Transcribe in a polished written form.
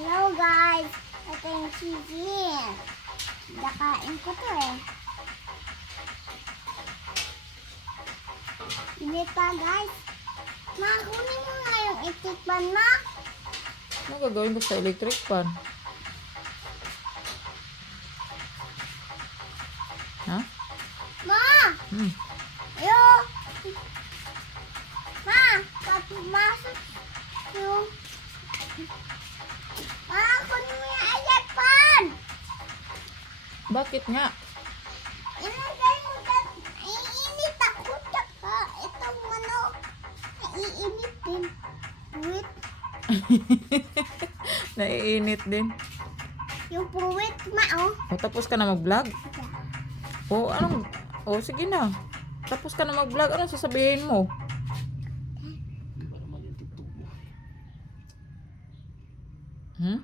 Hello guys! Ito yung chicken. Nakain ko to eh. Init pa guys. Ma, kunin mo nga yung electric pan ma. Ano gagawin ko sa electric pan? Ha? Ma! Hmm. Ayo! Ma! Papasok yung... Ma, kunin mo yung electric pan! Bakit nga? Ilagay mo dyan. Iinit ako. Tsaka itong manok. Iinit din. Puwit. Naiinit din. Yung puwit, ma, oh. O, tapos ka na mag-vlog? O, anong... O, sige na. Tapos ka na mag-vlog. Anong sasabihin mo? Hmm?